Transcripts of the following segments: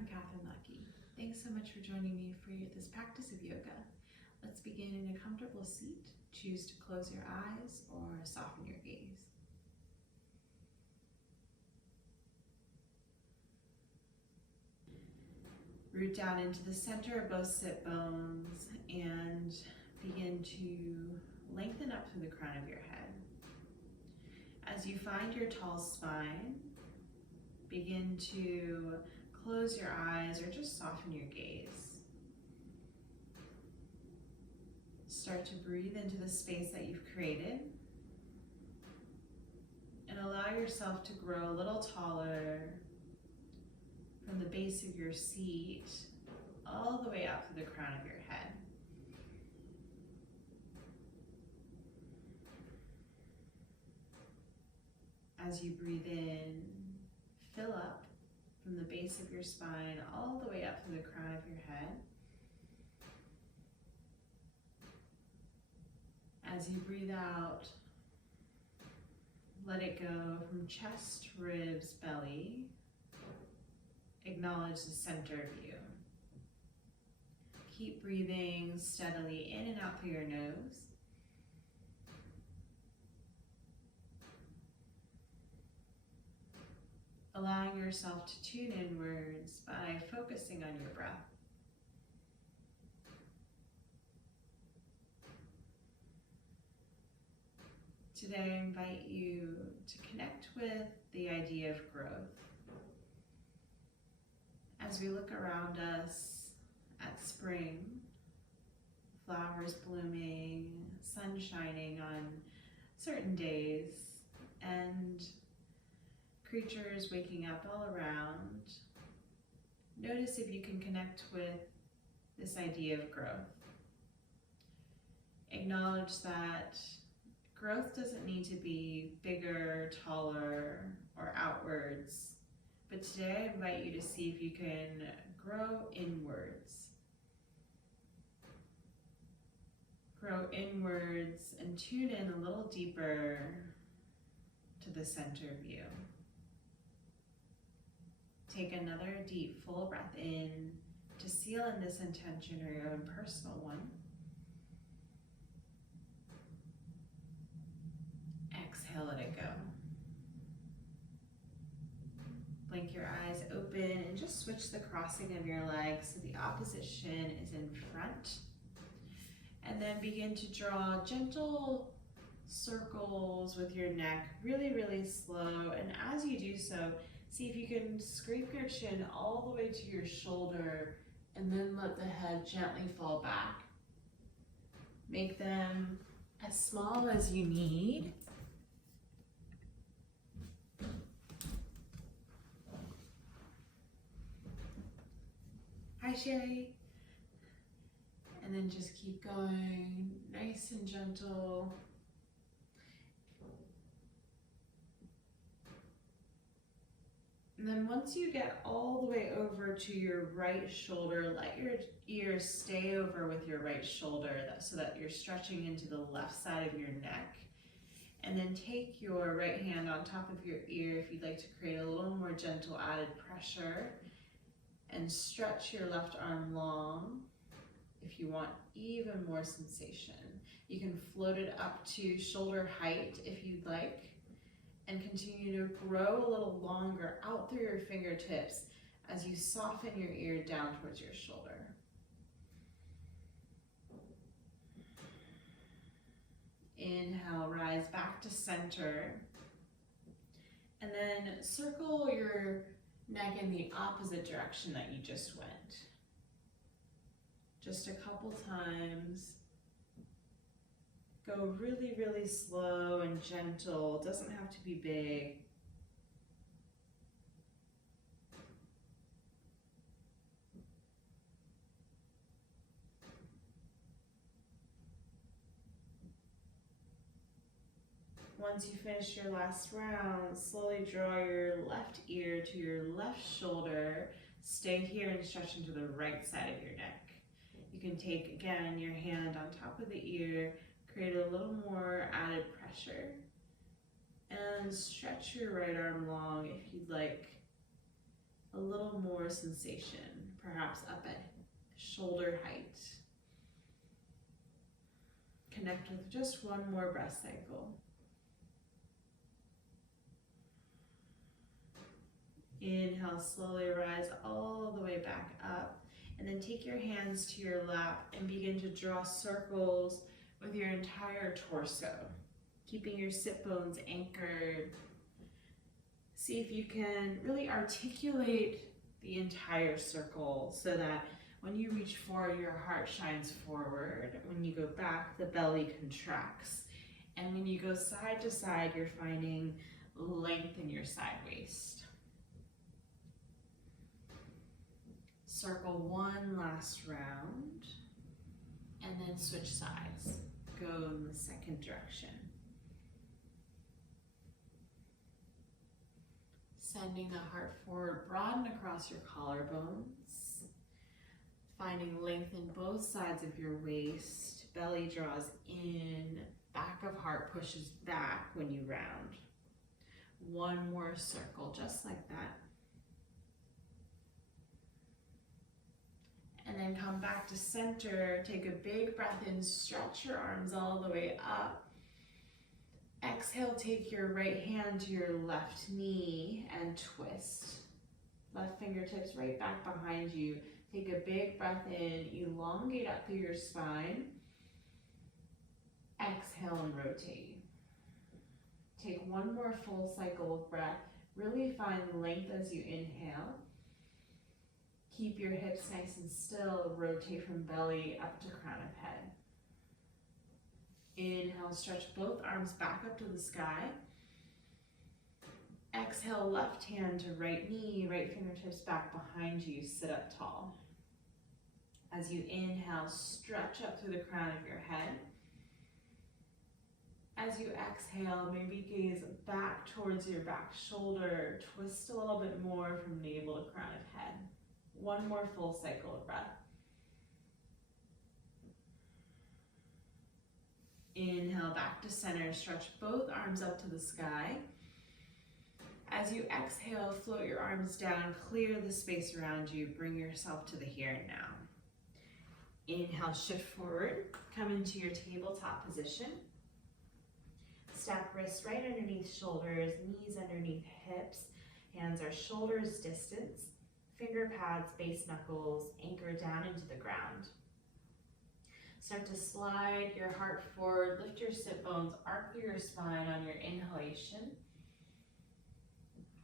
I'm Catherine Lucky. Thanks so much for joining me for this practice of yoga. Let's begin in a comfortable seat. Choose to close your eyes or soften your gaze. Root down into the center of both sit bones and begin to lengthen up through the crown of your head. As you find your tall spine, begin to close your eyes or just soften your gaze. Start to breathe into the space that you've created and allow yourself to grow a little taller from the base of your seat all the way out through the crown of your head. As you breathe in, fill up from the base of your spine all the way up through the crown of your head. As you breathe out, let it go from chest, ribs, belly. Acknowledge the center of you. Keep breathing steadily in and out through your nose. Allowing yourself to tune inwards by focusing on your breath. Today I invite you to connect with the idea of growth. As we look around us at spring, flowers blooming, sun shining on certain days, and creatures waking up all around, notice if you can connect with this idea of growth. Acknowledge that growth doesn't need to be bigger, taller, or outwards, but today I invite you to see if you can grow inwards. Grow inwards and tune in a little deeper to the center of you. Take another deep, full breath in to seal in this intention or your own personal one. Exhale, let it go. Blink your eyes open and just switch the crossing of your legs so the opposite shin is in front. And then begin to draw gentle circles with your neck, really, really slow. And as you do so, see if you can scrape your chin all the way to your shoulder and then let the head gently fall back. Make them as small as you need. Hi, Sherry. And then just keep going, nice and gentle. And then once you get all the way over to your right shoulder, let your ears stay over with your right shoulder so that you're stretching into the left side of your neck. And then take your right hand on top of your ear if you'd like to create a little more gentle added pressure. And stretch your left arm long if you want even more sensation. You can float it up to shoulder height if you'd like. And continue to grow a little longer out through your fingertips as you soften your ear down towards your shoulder. Inhale, rise back to center. And then circle your neck in the opposite direction that you just went. Just a couple times. Go really, really slow and gentle. It doesn't have to be big. Once you finish your last round, slowly draw your left ear to your left shoulder. Stay here and stretch into the right side of your neck. You can take, again, your hand on top of the ear, create a little more added pressure, and stretch your right arm long if you'd like. a little more sensation, perhaps up at shoulder height. Connect with just one more breath cycle. Inhale, slowly rise all the way back up, and then take your hands to your lap and begin to draw circles with your entire torso, keeping your sit bones anchored. See if you can really articulate the entire circle so that when you reach forward, your heart shines forward. When you go back, the belly contracts. And when you go side to side, you're finding length in your side waist. Circle one last round, and then switch sides. Go in the second direction. Sending the heart forward, broaden across your collarbones. Finding length in both sides of your waist. Belly draws in, back of heart pushes back when you round. One more circle, just like that. And then come back to center. Take a big breath in, stretch your arms all the way up. Exhale, take your right hand to your left knee and twist. Left fingertips right back behind you. Take a big breath in, elongate up through your spine. Exhale and rotate. Take one more full cycle of breath. Really find length as you inhale. Keep your hips nice and still. Rotate from belly up to crown of head. Inhale, stretch both arms back up to the sky. Exhale, left hand to right knee, right fingertips back behind you, sit up tall. As you inhale, stretch up through the crown of your head. As you exhale, maybe gaze back towards your back shoulder, twist a little bit more from navel to crown of head. One more full cycle of breath. Inhale, back to center, stretch both arms up to the sky. As you exhale, float your arms down, clear the space around you, bring yourself to the here and now. Inhale, shift forward, come into your tabletop position. Step wrists right underneath shoulders, knees underneath hips, hands are shoulders distance, finger pads, base knuckles, anchor down into the ground. Start to slide your heart forward, lift your sit bones, arc through your spine on your inhalation.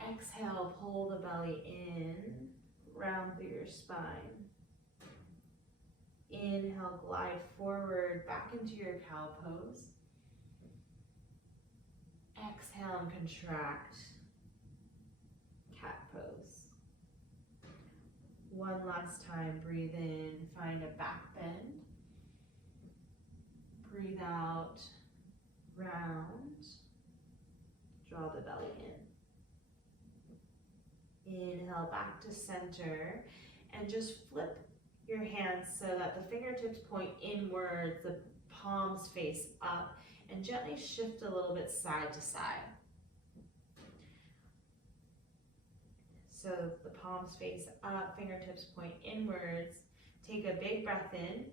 Exhale, pull the belly in, round through your spine. Inhale, glide forward, back into your cow pose. Exhale and contract, cat pose. One last time, breathe in, find a back bend. Breathe out, round, draw the belly in. Inhale, back to center, and just flip your hands so that the fingertips point inward, the palms face up, and gently shift a little bit side to side. So the palms face up, fingertips point inwards. Take a big breath in.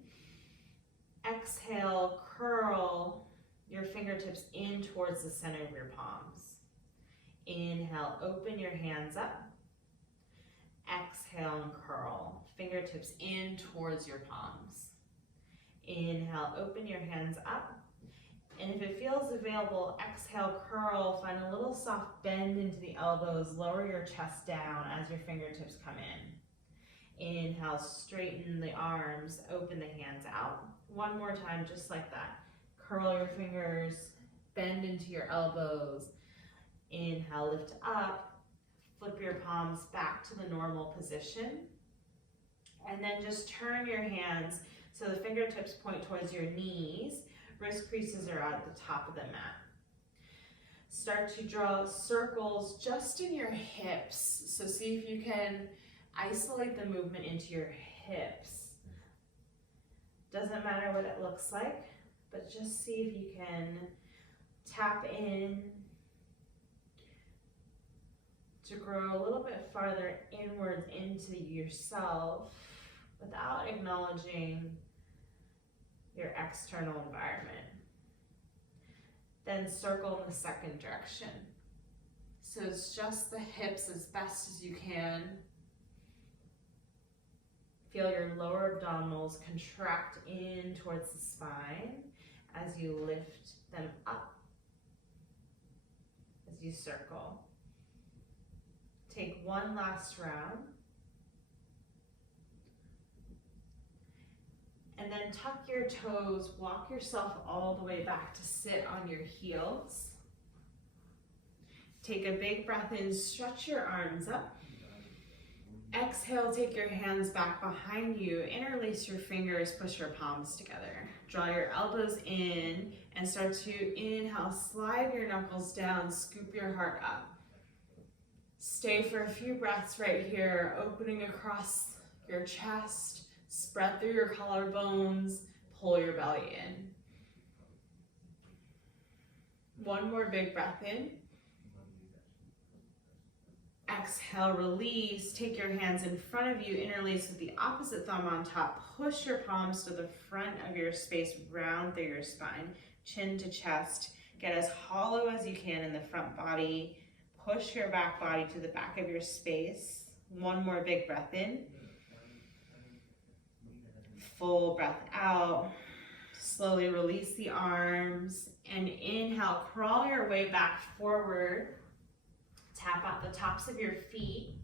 Exhale, curl your fingertips in towards the center of your palms. Inhale, open your hands up. Exhale and curl, fingertips in towards your palms. Inhale, open your hands up. And if it feels available, exhale, curl, find a little soft bend into the elbows, lower your chest down as your fingertips come in. Inhale, straighten the arms, open the hands out. One more time, just like that. Curl your fingers, bend into your elbows. Inhale, lift up, flip your palms back to the normal position. And then just turn your hands so the fingertips point towards your knees. Wrist creases are at the top of the mat. Start to draw circles just in your hips. So see if you can isolate the movement into your hips. Doesn't matter what it looks like, but just see if you can tap in, to grow a little bit farther inwards into yourself without acknowledging your external environment. Then circle in the second direction. So it's just the hips as best as you can. Feel your lower abdominals contract in towards the spine as you lift them up, as you circle. Take one last round. And then tuck your toes, walk yourself all the way back to sit on your heels. Take a big breath in, stretch your arms up. Exhale, take your hands back behind you, interlace your fingers, push your palms together. Draw your elbows in and start to inhale, slide your knuckles down, scoop your heart up. Stay for a few breaths right here, opening across your chest, spread through your collarbones, pull your belly in. One more big breath in. Exhale, release, take your hands in front of you, interlace with the opposite thumb on top, push your palms to the front of your space, round through your spine, chin to chest, get as hollow as you can in the front body, push your back body to the back of your space. One more big breath in. Full breath out, slowly release the arms, and inhale, crawl your way back forward. Tap out the tops of your feet,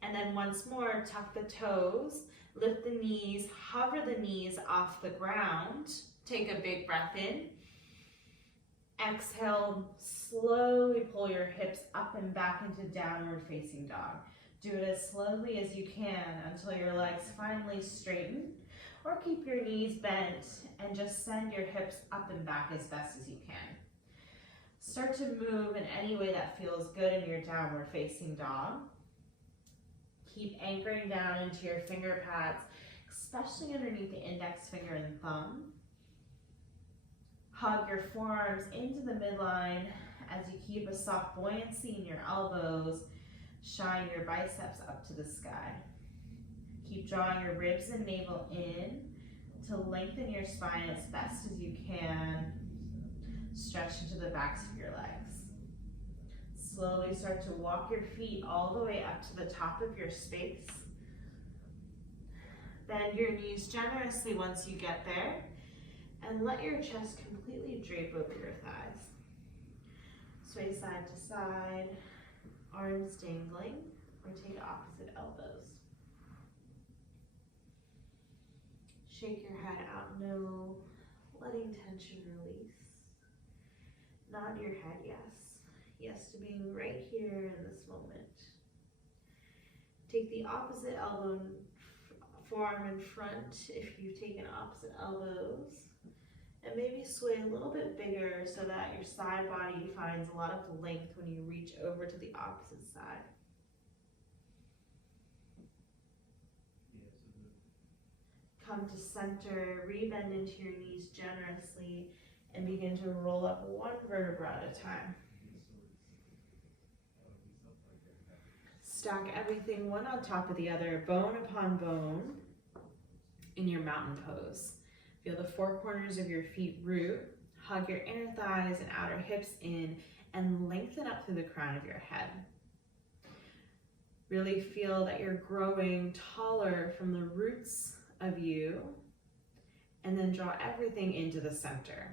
and then once more, tuck the toes, lift the knees, hover the knees off the ground. Take a big breath in. Exhale, slowly pull your hips up and back into downward facing dog. Do it as slowly as you can until your legs finally straighten, or keep your knees bent and just send your hips up and back as best as you can. Start to move in any way that feels good in your downward facing dog. Keep anchoring down into your finger pads, especially underneath the index finger and thumb. Hug your forearms into the midline as you keep a soft buoyancy in your elbows. Shine your biceps up to the sky. Keep drawing your ribs and navel in to lengthen your spine as best as you can. Stretch into the backs of your legs. Slowly start to walk your feet all the way up to the top of your space. Bend your knees generously once you get there, and let your chest completely drape over your thighs. Sway side to side, arms dangling, or take opposite elbows. Shake your head out, no, letting tension release. Nod your head, yes. Yes to being right here in this moment. Take the opposite elbow and forearm in front if you've taken opposite elbows. And maybe sway a little bit bigger so that your side body finds a lot of length when you reach over to the opposite side. Come to center, rebend into your knees generously, and begin to roll up one vertebra at a time. Stack everything one on top of the other, bone upon bone, in your mountain pose. Feel the four corners of your feet root, hug your inner thighs and outer hips in, and lengthen up through the crown of your head. Really feel that you're growing taller from the roots of you, and then draw everything into the center.